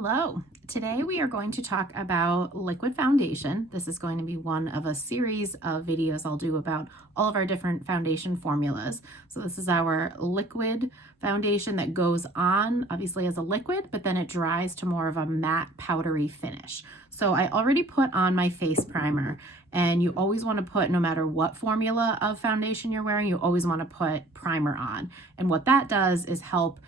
Hello. Today we are going to talk about liquid foundation. This is going to be one of a series of videos I'll do about all of our different foundation formulas. So this is our liquid foundation that goes on obviously as a liquid, but then it dries to more of a matte powdery finish. So I already put on my face primer, and you always want to put, no matter what formula of foundation you're wearing, you always want to put primer on. And what that does is help,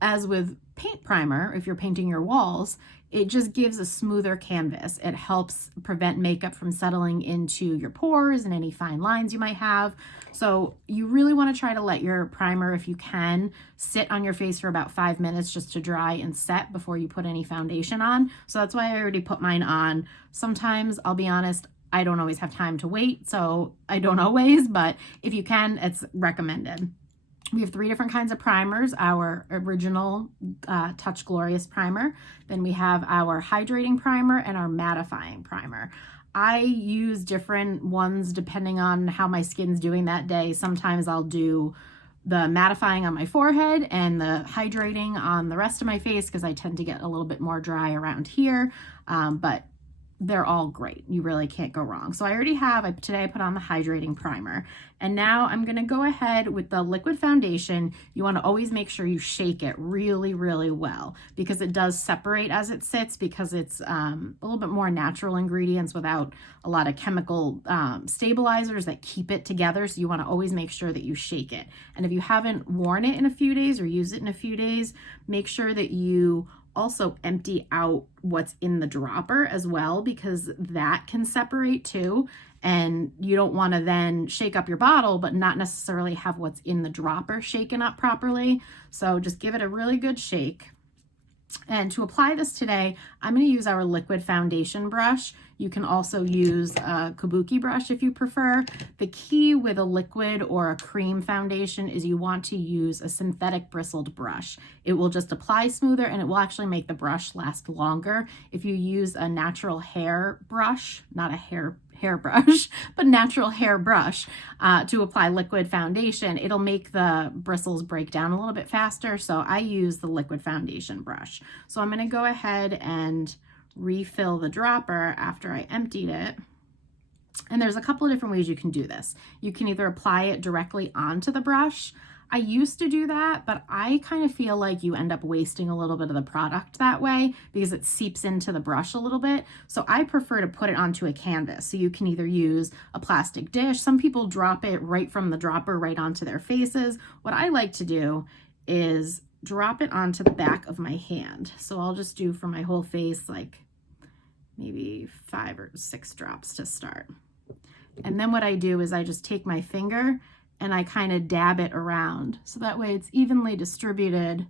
as with paint primer, if you're painting your walls, it just gives a smoother canvas. It helps prevent makeup from settling into your pores and any fine lines you might have. So you really want to try to let your primer, if you can, sit on your face for about 5 minutes just to dry and set before you put any foundation on. So that's why I already put mine on. Sometimes, I'll be honest, I don't always have time to wait, so I don't always, but if you can, it's recommended. We have 3 different kinds of primers: our original Touch Glorious primer, then we have our hydrating primer, and our mattifying primer. I use different ones depending on how my skin's doing that day. Sometimes I'll do the mattifying on my forehead and the hydrating on the rest of my face because I tend to get a little bit more dry around here, but they're all great. You really can't go wrong. So I already have, today I put on the hydrating primer, and now I'm gonna go ahead with the liquid foundation. You wanna always make sure you shake it really, really well, because it does separate as it sits, because it's a little bit more natural ingredients without a lot of chemical stabilizers that keep it together. So you wanna always make sure that you shake it. And if you haven't worn it in a few days or used it in a few days, make sure that you also empty out what's in the dropper as well, because that can separate too. And you don't want to then shake up your bottle but not necessarily have what's in the dropper shaken up properly. So just give it a really good shake. And to apply this today, I'm going to use our liquid foundation brush. You can also use a kabuki brush if you prefer. The key with a liquid or a cream foundation is you want to use a synthetic bristled brush. It will just apply smoother, and it will actually make the brush last longer. If you use a natural hair brush, not a hairbrush, but natural hair brush to apply liquid foundation, it'll make the bristles break down a little bit faster. So I use the liquid foundation brush. So I'm going to go ahead and refill the dropper after I emptied it. And there's a couple of different ways you can do this. You can either apply it directly onto the brush. I used to do that, but I kind of feel like you end up wasting a little bit of the product that way because it seeps into the brush a little bit. So I prefer to put it onto a canvas. So you can either use a plastic dish. Some people drop it right from the dropper right onto their faces. What I like to do is drop it onto the back of my hand. So I'll just do for my whole face like maybe 5 or 6 drops to start. And then what I do is I just take my finger and I kind of dab it around. So that way it's evenly distributed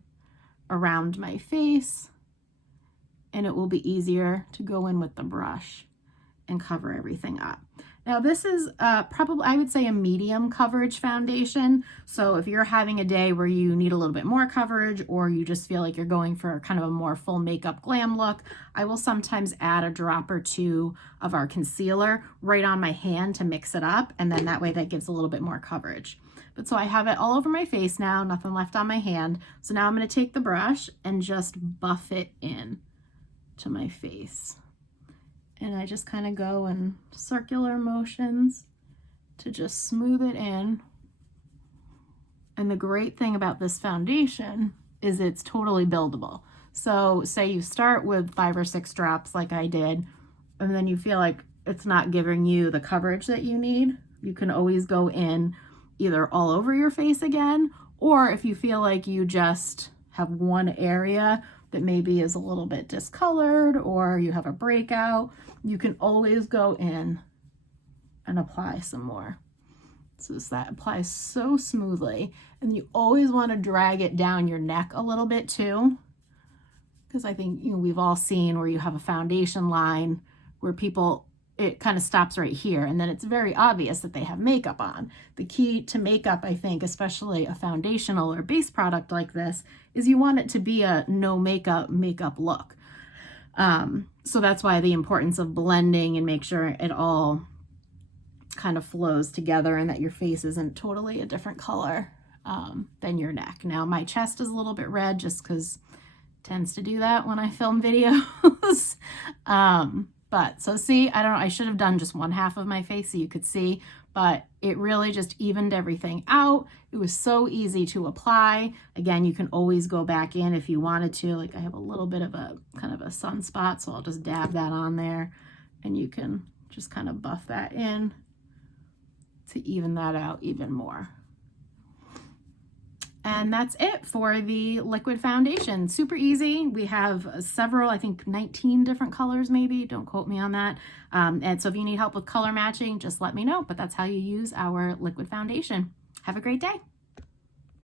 around my face, and it will be easier to go in with the brush and cover everything up. Now this is probably, I would say, a medium coverage foundation. So if you're having a day where you need a little bit more coverage, or you just feel like you're going for kind of a more full makeup glam look, I will sometimes add a drop or 2 of our concealer right on my hand to mix it up. And then that way that gives a little bit more coverage. But so I have it all over my face now, nothing left on my hand. So now I'm going to take the brush and just buff it in to my face. And I just kind of go in circular motions to just smooth it in. And the great thing about this foundation is it's totally buildable. So say you start with 5 or 6 drops like I did, and then you feel like it's not giving you the coverage that you need, you can always go in either all over your face again, or if you feel like you just have one area that maybe is a little bit discolored, or you have a breakout, you can always go in and apply some more. So that applies so smoothly. And you always want to drag it down your neck a little bit too, because I think, you know, we've all seen where you have a foundation line where people, it kind of stops right here, and then it's very obvious that they have makeup on. The key to makeup, I think, especially a foundational or base product like this, is you want it to be a no makeup look. So that's why the importance of blending and make sure it all kind of flows together and that your face isn't totally a different color than your neck. Now my chest is a little bit red just because tends to do that when I film videos. But so see, I don't know, I should have done just one half of my face so you could see, but it really just evened everything out. It was so easy to apply. Again, you can always go back in if you wanted to. Like I have a little bit of a kind of a sunspot, so I'll just dab that on there and you can just kind of buff that in to even that out even more. And that's it for the liquid foundation. Super easy. We have several, I think 19 different colors maybe. Don't quote me on that. And so if you need help with color matching, just let me know. But that's how you use our liquid foundation. Have a great day.